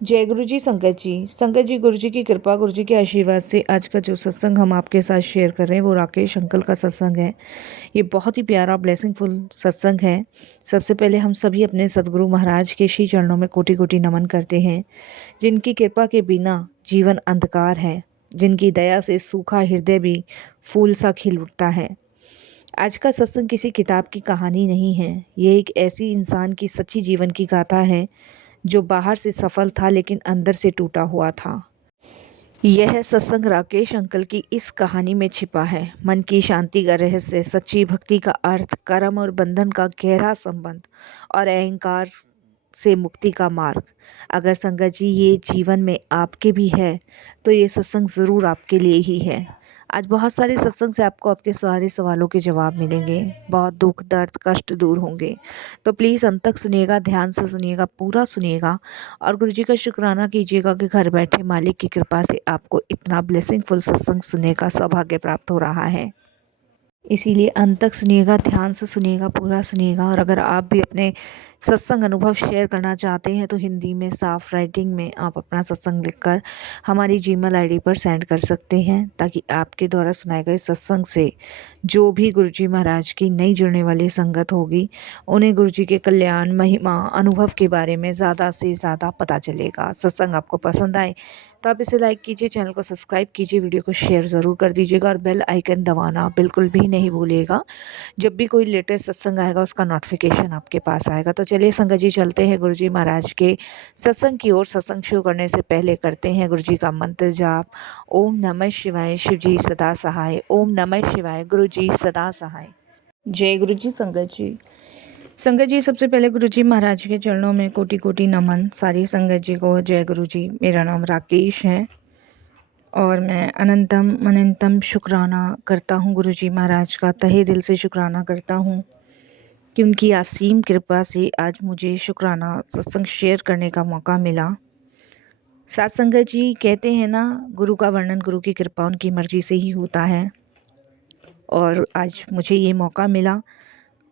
जय गुरु जी। संगत जी गुरु जी की कृपा, गुरु जी के आशीर्वाद से आज का जो सत्संग हम आपके साथ शेयर कर रहे हैं वो राकेश अंकल का सत्संग है। ये बहुत ही प्यारा ब्लेसिंगफुल सत्संग है। सबसे पहले हम सभी अपने सदगुरु महाराज के श्री चरणों में कोटि कोटि नमन करते हैं, जिनकी कृपा के बिना जीवन अंधकार है, जिनकी दया से सूखा हृदय भी फूल सा खिल उठता है। आज का सत्संग किसी किताब की कहानी नहीं है, ये एक ऐसी इंसान की सच्ची जीवन की गाथा है जो बाहर से सफल था लेकिन अंदर से टूटा हुआ था। यह सत्संग राकेश अंकल की इस कहानी में छिपा है। मन की शांति का रहस्य, सच्ची भक्ति का अर्थ, कर्म और बंधन का गहरा संबंध और अहंकार से मुक्ति का मार्ग। अगर संगत जी ये जीवन में आपके भी है तो ये सत्संग ज़रूर आपके लिए ही है। आज बहुत सारे सत्संग से आपको आपके सारे सवालों के जवाब मिलेंगे, बहुत दुख दर्द कष्ट दूर होंगे। तो प्लीज़ अंत तक सुनिएगा, ध्यान से सुनिएगा, पूरा सुनिएगा और गुरु जी का शुक्राना कीजिएगा कि घर बैठे मालिक की कृपा से आपको इतना ब्लेसिंगफुल सत्संग सुनने का सौभाग्य प्राप्त हो रहा है। इसीलिए अंत तक सुनिएगा, ध्यान से सुनिएगा, पूरा सुनिएगा। और अगर आप भी अपने सत्संग अनुभव शेयर करना चाहते हैं तो हिंदी में साफ राइटिंग में आप अपना सत्संग लिखकर हमारी जीमेल आईडी पर सेंड कर सकते हैं, ताकि आपके द्वारा सुनाए गए सत्संग से जो भी गुरुजी महाराज की नई जुड़ने वाली संगत होगी उन्हें गुरुजी के कल्याण, महिमा, अनुभव के बारे में ज़्यादा से ज़्यादा पता चलेगा। सत्संग आपको पसंद आए तो आप इसे लाइक कीजिए, चैनल को सब्सक्राइब कीजिए, वीडियो को शेयर ज़रूर कर दीजिएगा और बेल आइकन दबाना बिल्कुल भी नहीं भूलिएगा। जब भी कोई लेटेस्ट सत्संग आएगा उसका नोटिफिकेशन आपके पास आएगा। तो चलिए संगत जी चलते हैं गुरुजी महाराज के सत्संग की ओर। सत्संग शुरू करने से पहले करते हैं गुरुजी का मंत्र जाप। ओम नमः शिवाय, शिव जी सदा सहाय। ओम नमः शिवाय, गुरु जी सदा सहाय। जय गुरु जी। संगत जी सबसे पहले गुरु जी महाराज के चरणों में कोटि कोटि नमन। सारी संगत जी को जय गुरु जी। मेरा नाम राकेश है और मैं अनंतम शुक्राना करता हूँ गुरु जी महाराज का, तहे दिल से शुक्राना करता हूँ कि उनकी असीम कृपा से आज मुझे शुक्राना सत्संग शेयर करने का मौका मिला। साथ संगत जी कहते हैं ना, गुरु का वर्णन गुरु की कृपा उनकी मर्जी से ही होता है और आज मुझे ये मौका मिला,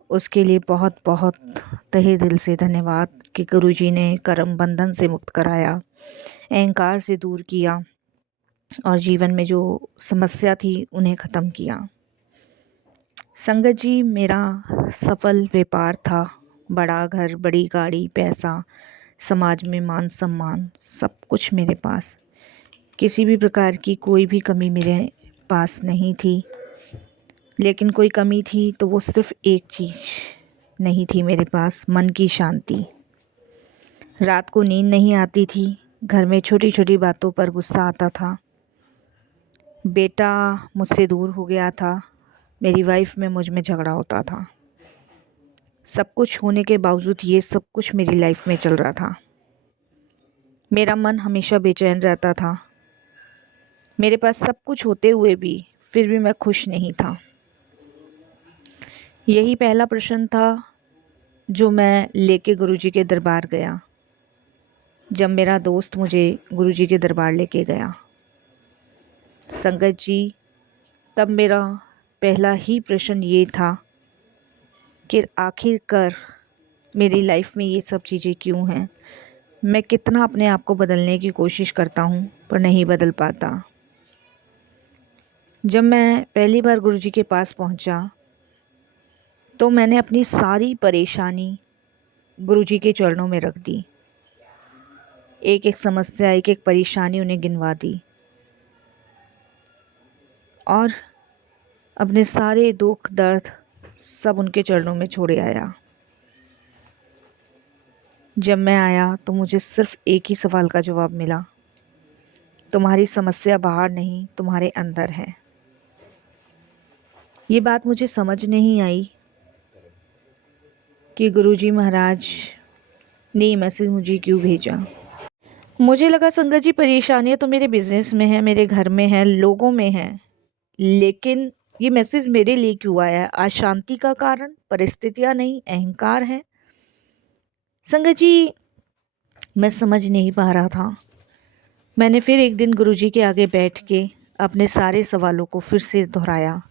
उसके लिए बहुत बहुत तहे दिल से धन्यवाद कि गुरुजी ने कर्म बंधन से मुक्त कराया, अहंकार से दूर किया और जीवन में जो समस्या थी उन्हें ख़त्म किया। संगत जी मेरा सफल व्यापार था, बड़ा घर, बड़ी गाड़ी, पैसा, समाज में मान सम्मान, सब कुछ मेरे पास। किसी भी प्रकार की कोई भी कमी मेरे पास नहीं थी, लेकिन कोई कमी थी तो वो सिर्फ़ एक चीज़ नहीं थी मेरे पास, मन की शांति। रात को नींद नहीं आती थी, घर में छोटी छोटी बातों पर गुस्सा आता था, बेटा मुझसे दूर हो गया था, मेरी वाइफ में मुझ में झगड़ा होता था। सब कुछ होने के बावजूद ये सब कुछ मेरी लाइफ में चल रहा था। मेरा मन हमेशा बेचैन रहता था। मेरे पास सब कुछ होते हुए भी फिर भी मैं खुश नहीं था। यही पहला प्रश्न था जो मैं लेके गुरुजी के दरबार गया, जब मेरा दोस्त मुझे गुरुजी के दरबार लेके गया। संगत जी तब मेरा पहला ही प्रश्न ये था कि आखिरकार मेरी लाइफ में ये सब चीज़ें क्यों हैं। मैं कितना अपने आप को बदलने की कोशिश करता हूँ पर नहीं बदल पाता। जब मैं पहली बार गुरुजी के पास पहुँचा तो मैंने अपनी सारी परेशानी गुरुजी के चरणों में रख दी। एक एक समस्या, एक एक परेशानी उन्हें गिनवा दी और अपने सारे दुख दर्द सब उनके चरणों में छोड़े आया। जब मैं आया तो मुझे सिर्फ़ एक ही सवाल का जवाब मिला, तुम्हारी समस्या बाहर नहीं तुम्हारे अंदर है। ये बात मुझे समझ नहीं आई कि गुरुजी महाराज ने ये मैसेज मुझे क्यों भेजा। मुझे लगा संगत जी परेशानियाँ तो मेरे बिज़नेस में है, मेरे घर में है, लोगों में है, लेकिन ये मैसेज मेरे लिए क्यों आया। अशांति का कारण परिस्थितियाँ नहीं, अहंकार है। संगत जी मैं समझ नहीं पा रहा था। मैंने फिर एक दिन गुरुजी के आगे बैठ के अपने सारे सवालों को फिर से दोहराया।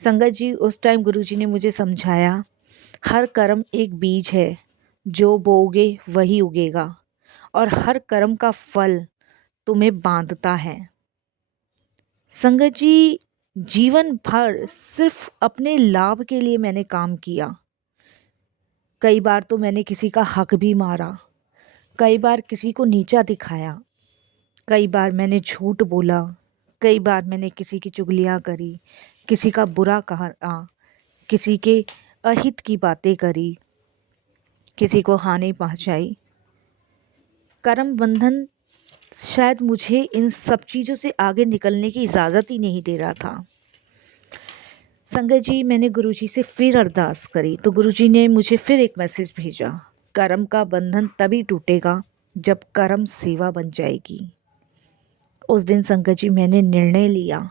संगत जी उस टाइम गुरुजी ने मुझे समझाया, हर कर्म एक बीज है, जो बोओगे वही उगेगा और हर कर्म का फल तुम्हें बांधता है। संगत जी, जीवन भर सिर्फ अपने लाभ के लिए मैंने काम किया। कई बार तो मैंने किसी का हक भी मारा, कई बार किसी को नीचा दिखाया, कई बार मैंने झूठ बोला, कई बार मैंने किसी की चुगलियाँ करी, किसी का बुरा कहा, किसी के अहित की बातें करी, किसी को हानि पहुंचाई। कर्म बंधन शायद मुझे इन सब चीज़ों से आगे निकलने की इजाज़त ही नहीं दे रहा था। संगत जी, मैंने गुरुजी से फिर अरदास करी तो गुरुजी ने मुझे फिर एक मैसेज भेजा, कर्म का बंधन तभी टूटेगा जब कर्म सेवा बन जाएगी। उस दिन संगत जी मैंने निर्णय लिया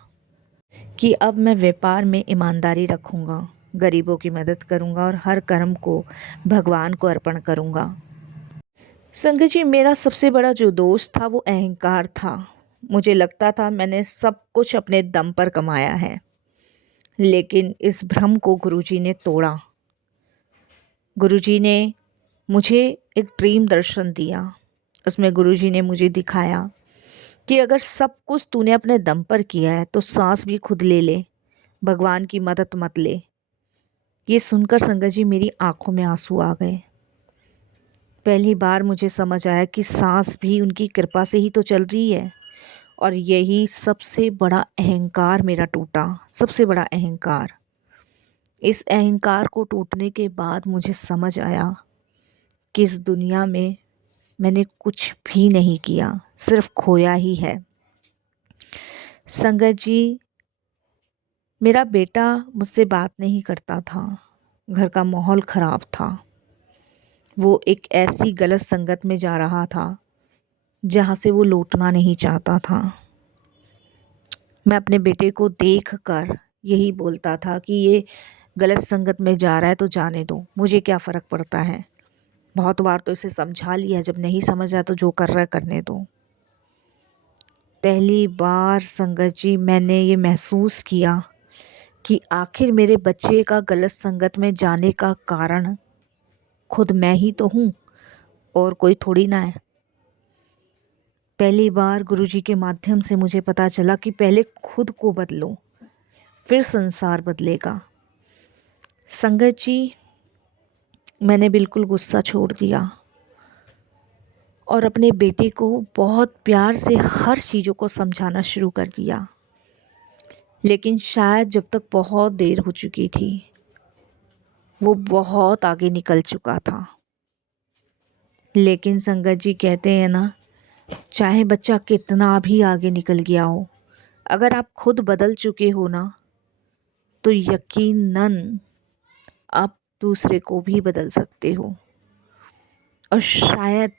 कि अब मैं व्यापार में ईमानदारी रखूँगा, गरीबों की मदद करूँगा और हर कर्म को भगवान को अर्पण करूँगा। संगत जी, मेरा सबसे बड़ा जो दोष था वो अहंकार था। मुझे लगता था मैंने सब कुछ अपने दम पर कमाया है, लेकिन इस भ्रम को गुरुजी ने तोड़ा। गुरुजी ने मुझे एक ड्रीम दर्शन दिया। उसमें गुरुजी ने मुझे दिखाया कि अगर सब कुछ तूने अपने दम पर किया है तो सांस भी खुद ले ले, भगवान की मदद मत ले। ये सुनकर संगत जी मेरी आंखों में आंसू आ गए। पहली बार मुझे समझ आया कि सांस भी उनकी कृपा से ही तो चल रही है। और यही सबसे बड़ा अहंकार मेरा टूटा, सबसे बड़ा अहंकार। इस अहंकार को टूटने के बाद मुझे समझ आया कि इस दुनिया में मैंने कुछ भी नहीं किया, सिर्फ खोया ही है। संगत जी, मेरा बेटा मुझसे बात नहीं करता था, घर का माहौल ख़राब था। वो एक ऐसी गलत संगत में जा रहा था जहाँ से वो लौटना नहीं चाहता था। मैं अपने बेटे को देखकर यही बोलता था कि ये गलत संगत में जा रहा है तो जाने दो, मुझे क्या फ़र्क पड़ता है। बहुत बार तो इसे समझा लिया, जब नहीं समझ आया तो जो कर रहा है करने दो। पहली बार संगत जी मैंने ये महसूस किया कि आखिर मेरे बच्चे का गलत संगत में जाने का कारण खुद मैं ही तो हूँ और कोई थोड़ी ना है। पहली बार गुरुजी के माध्यम से मुझे पता चला कि पहले खुद को बदलो, फिर संसार बदलेगा। संगत जी, मैंने बिल्कुल गुस्सा छोड़ दिया और अपने बेटे को बहुत प्यार से हर चीज़ों को समझाना शुरू कर दिया। लेकिन शायद जब तक बहुत देर हो चुकी थी, वो बहुत आगे निकल चुका था। लेकिन संगत जी कहते हैं ना, चाहे बच्चा कितना भी आगे निकल गया हो, अगर आप खुद बदल चुके हो ना, तो यकीनन आप दूसरे को भी बदल सकते हो। और शायद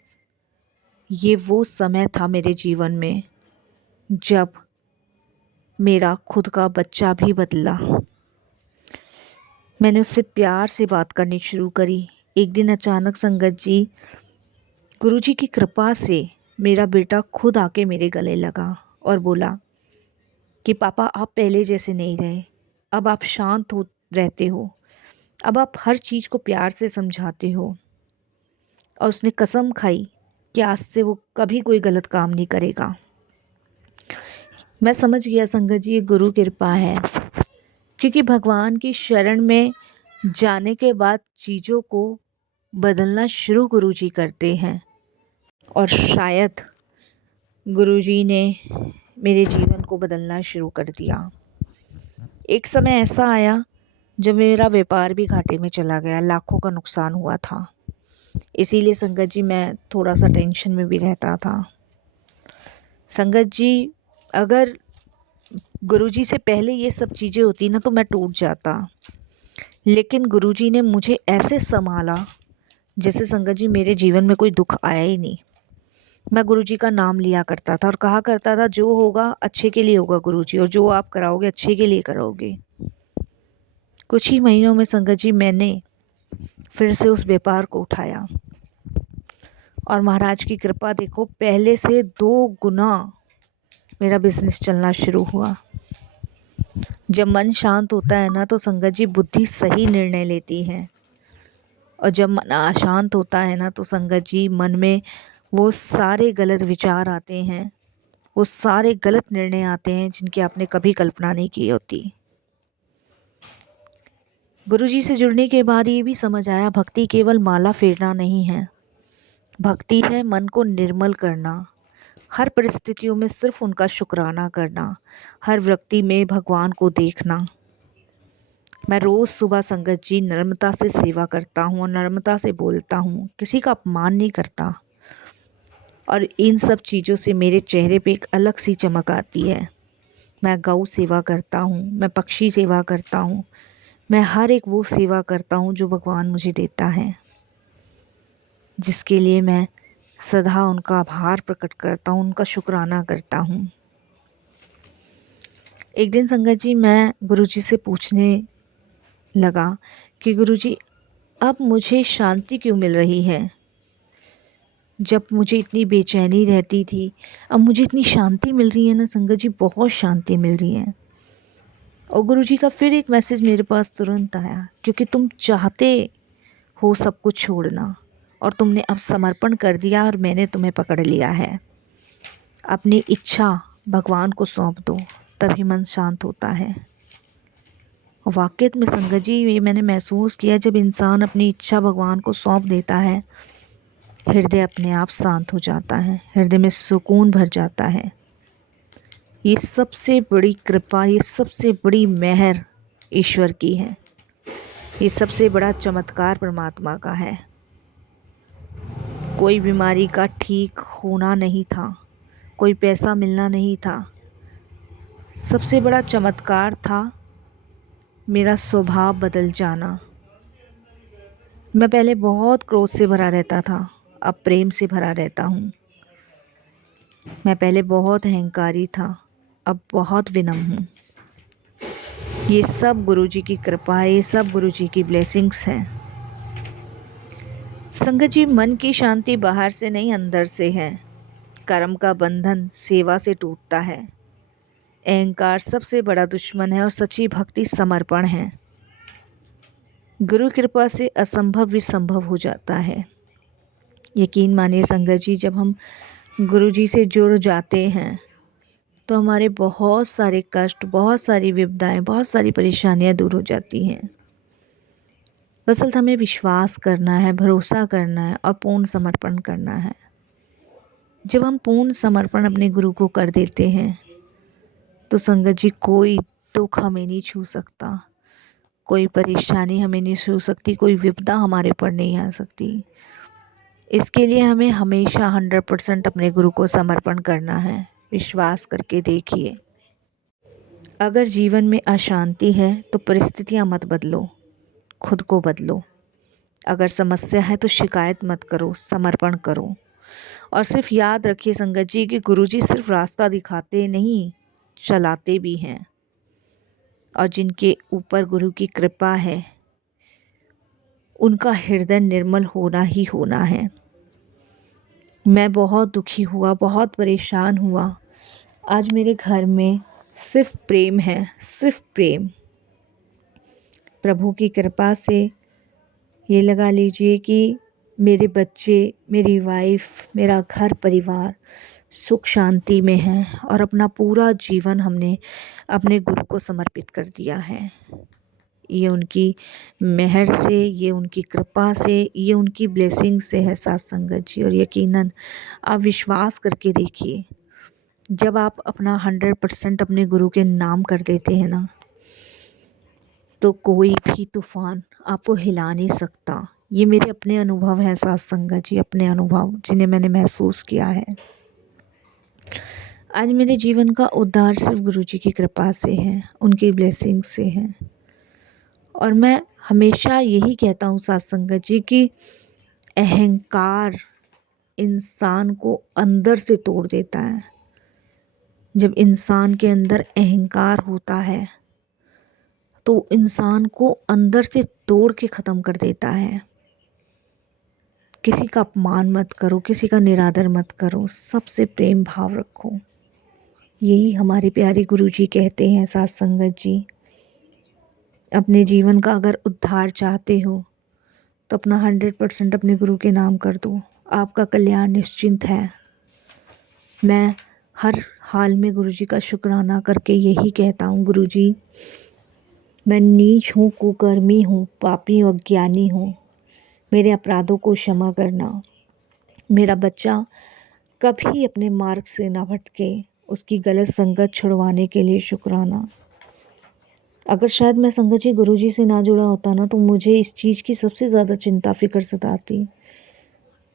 ये वो समय था मेरे जीवन में जब मेरा खुद का बच्चा भी बदला। मैंने उससे प्यार से बात करनी शुरू करी। एक दिन अचानक संगत जी, गुरुजी की कृपा से मेरा बेटा खुद आके मेरे गले लगा और बोला कि पापा, आप पहले जैसे नहीं रहे, अब आप शांत हो रहते हो, अब आप हर चीज़ को प्यार से समझाते हो। और उसने कसम खाई कि आज से वो कभी कोई गलत काम नहीं करेगा। मैं समझ गया संगत जी, ये गुरु कृपा है, क्योंकि भगवान की शरण में जाने के बाद चीज़ों को बदलना शुरू गुरुजी करते हैं। और शायद गुरुजी ने मेरे जीवन को बदलना शुरू कर दिया। एक समय ऐसा आया जब मेरा व्यापार भी घाटे में चला गया, लाखों का नुकसान हुआ था। इसीलिए संगत जी मैं थोड़ा सा टेंशन में भी रहता था। संगत जी, अगर गुरुजी से पहले ये सब चीज़ें होती ना तो मैं टूट जाता। लेकिन गुरुजी ने मुझे ऐसे संभाला जैसे संगत जी मेरे जीवन में कोई दुख आया ही नहीं। मैं गुरुजी का नाम लिया करता था और कहा करता था, जो होगा अच्छे के लिए होगा गुरुजी, और जो आप कराओगे अच्छे के लिए करोगे। कुछ ही महीनों में संगत जी मैंने फिर से उस व्यापार को उठाया और महाराज की कृपा देखो, पहले से 2 गुना मेरा बिजनेस चलना शुरू हुआ। जब मन शांत होता है ना तो संगत जी बुद्धि सही निर्णय लेती है, और जब मन अशांत होता है ना तो संगत जी मन में वो सारे गलत विचार आते हैं, वो सारे गलत निर्णय आते हैं जिनकी आपने कभी कल्पना नहीं की होती। गुरुजी से जुड़ने के बाद ये भी समझ आया, भक्ति केवल माला फेरना नहीं है, भक्ति है मन को निर्मल करना, हर परिस्थितियों में सिर्फ उनका शुक्राना करना, हर व्यक्ति में भगवान को देखना। मैं रोज़ सुबह संगत जी नम्रता से सेवा करता हूँ और नम्रता से बोलता हूँ, किसी का अपमान नहीं करता। और इन सब चीज़ों से मेरे चेहरे पे एक अलग सी चमक आती है। मैं गौ सेवा करता हूँ, मैं पक्षी सेवा करता हूँ, मैं हर एक वो सेवा करता हूँ जो भगवान मुझे देता है, जिसके लिए मैं सदा उनका आभार प्रकट करता हूँ, उनका शुक्राना करता हूँ। एक दिन संगत जी मैं गुरुजी से पूछने लगा कि गुरुजी अब मुझे शांति क्यों मिल रही है? जब मुझे इतनी बेचैनी रहती थी, अब मुझे इतनी शांति मिल रही है ना संगत जी, बहुत शांति मिल रही है। और गुरुजी का फिर एक मैसेज मेरे पास तुरंत आया, क्योंकि तुम चाहते हो सब कुछ छोड़ना और तुमने अब समर्पण कर दिया और मैंने तुम्हें पकड़ लिया है। अपनी इच्छा भगवान को सौंप दो, तभी मन शांत होता है। वाक़ई में संगत जी ये मैंने महसूस किया, जब इंसान अपनी इच्छा भगवान को सौंप देता है, हृदय अपने आप शांत हो जाता है, हृदय में सुकून भर जाता है। ये सबसे बड़ी कृपा, ये सबसे बड़ी मेहर ईश्वर की है, ये सबसे बड़ा चमत्कार परमात्मा का है। कोई बीमारी का ठीक होना नहीं था, कोई पैसा मिलना नहीं था, सबसे बड़ा चमत्कार था मेरा स्वभाव बदल जाना। मैं पहले बहुत क्रोध से भरा रहता था, अब प्रेम से भरा रहता हूँ। मैं पहले बहुत अहंकारी था, अब बहुत विनम्र हूँ। ये सब गुरुजी की कृपा है, ये सब गुरुजी की ब्लेसिंग्स हैं। संगत जी मन की शांति बाहर से नहीं अंदर से है। कर्म का बंधन सेवा से टूटता है। अहंकार सबसे बड़ा दुश्मन है और सच्ची भक्ति समर्पण है। गुरु कृपा से असंभव भी संभव हो जाता है। यकीन मानिए संगत जी, जब हम गुरु जी से जुड़ जाते हैं तो हमारे बहुत सारे कष्ट, बहुत सारी विपदाएं, बहुत सारी परेशानियां दूर हो जाती हैं। बस हमें विश्वास करना है, भरोसा करना है और पूर्ण समर्पण करना है। जब हम पूर्ण समर्पण अपने गुरु को कर देते हैं तो संगत जी कोई दुख हमें नहीं छू सकता, कोई परेशानी हमें नहीं छू सकती, कोई विपदा हमारे पर नहीं आ सकती। इसके लिए हमें हमेशा 100% अपने गुरु को समर्पण करना है। विश्वास करके देखिए, अगर जीवन में अशांति है तो परिस्थितियां मत बदलो, खुद को बदलो। अगर समस्या है तो शिकायत मत करो, समर्पण करो। और सिर्फ याद रखिए संगत जी कि गुरुजी सिर्फ रास्ता दिखाते नहीं, चलाते भी हैं। और जिनके ऊपर गुरु की कृपा है उनका हृदय निर्मल होना ही होना है। मैं बहुत दुखी हुआ, बहुत परेशान हुआ। आज मेरे घर में सिर्फ प्रेम है, सिर्फ प्रेम। प्रभु की कृपा से ये लगा लीजिए कि मेरे बच्चे, मेरी वाइफ, मेरा घर परिवार सुख शांति में है और अपना पूरा जीवन हमने अपने गुरु को समर्पित कर दिया है। ये उनकी मेहर से, ये उनकी कृपा से, ये उनकी ब्लेसिंग से है साथ संगत जी। और यकीनन आप विश्वास करके देखिए, जब आप अपना 100% अपने गुरु के नाम कर देते हैं ना, तो कोई भी तूफान आपको हिला नहीं सकता। ये मेरे अपने अनुभव हैं साथ संगत जी, अपने अनुभव जिन्हें मैंने महसूस किया है। आज मेरे जीवन का उद्धार सिर्फ गुरु जी की कृपा से है, उनकी ब्लेसिंग से है। और मैं हमेशा यही कहता हूँ साथ संगत जी कि अहंकार इंसान को अंदर से तोड़ देता है। जब इंसान के अंदर अहंकार होता है तो इंसान को अंदर से तोड़ के ख़त्म कर देता है। किसी का अपमान मत करो, किसी का निरादर मत करो, सबसे प्रेम भाव रखो। यही हमारे प्यारे गुरुजी कहते हैं साथ संगत जी। अपने जीवन का अगर उद्धार चाहते हो तो अपना 100% अपने गुरु के नाम कर दो। आपका कल्याण निश्चिंत है। मैं हर हाल में गुरुजी का शुक्राना करके यही कहता हूँ, गुरुजी मैं नीच हूँ, कुकर्मी हूँ, पापी और अज्ञानी हूँ, मेरे अपराधों को क्षमा करना। मेरा बच्चा कभी अपने मार्ग से ना भटके, उसकी गलत संगत छुड़वाने के लिए शुक्राना। अगर शायद मैं संगत जी गुरुजी से ना जुड़ा होता ना, तो मुझे इस चीज़ की सबसे ज़्यादा चिंता फिक्र सताती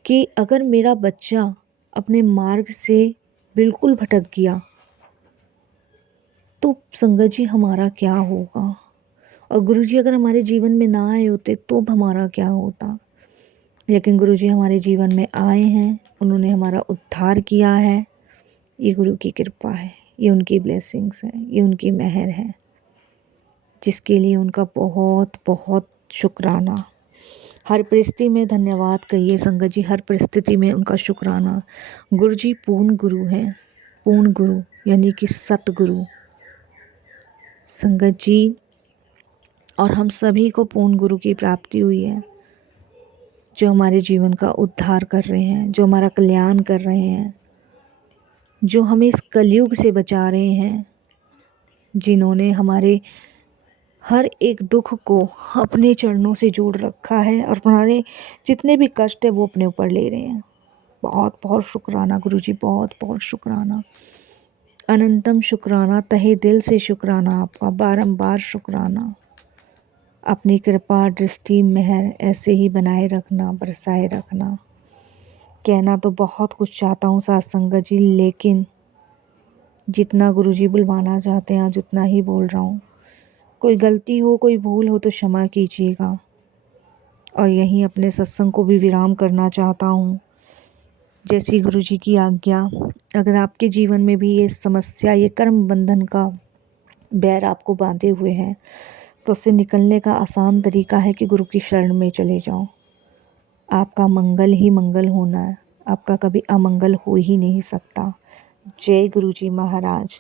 कि अगर मेरा बच्चा अपने मार्ग से बिल्कुल भटक गया तो संगत जी हमारा क्या होगा, और गुरुजी अगर हमारे जीवन में ना आए होते तो हमारा क्या होता। लेकिन गुरुजी हमारे जीवन में आए हैं, उन्होंने हमारा उद्धार किया है। ये गुरु की कृपा है, ये उनकी ब्लेसिंग्स हैं, ये उनकी मेहर है, जिसके लिए उनका बहुत बहुत शुक्राना। हर परिस्थिति में धन्यवाद कहिए संगत जी, हर परिस्थिति में उनका शुक्राना। गुरुजी पूर्ण गुरु हैं, पूर्ण गुरु यानी कि सतगुरु संगत जी, और हम सभी को पूर्ण गुरु की प्राप्ति हुई है, जो हमारे जीवन का उद्धार कर रहे हैं, जो हमारा कल्याण कर रहे हैं, जो हमें इस कलयुग से बचा रहे हैं, जिन्होंने हमारे हर एक दुख को अपने चरणों से जोड़ रखा है और हमारे जितने भी कष्ट है वो अपने ऊपर ले रहे हैं। बहुत बहुत शुक्राना गुरुजी, बहुत बहुत शुक्राना, अनंतम शुक्राना, तहे दिल से शुक्राना आपका, बारंबार शुक्राना। अपनी कृपा दृष्टि मेहर ऐसे ही बनाए रखना, बरसाए रखना। कहना तो बहुत कुछ चाहता हूँ साथ संगत जी, लेकिन जितना गुरुजी बुलवाना चाहते हैं जितना ही बोल रहा हूँ। कोई गलती हो, कोई भूल हो तो क्षमा कीजिएगा। और यहीं अपने सत्संग को भी विराम करना चाहता हूँ, जैसी गुरुजी की आज्ञा। अगर आपके जीवन में भी ये समस्या, ये कर्म बंधन का बैर आपको बांधे हुए हैं, तो उससे निकलने का आसान तरीका है कि गुरु की शरण में चले जाओ। आपका मंगल ही मंगल होना है, आपका कभी अमंगल हो ही नहीं सकता। जय गुरुजी महाराज।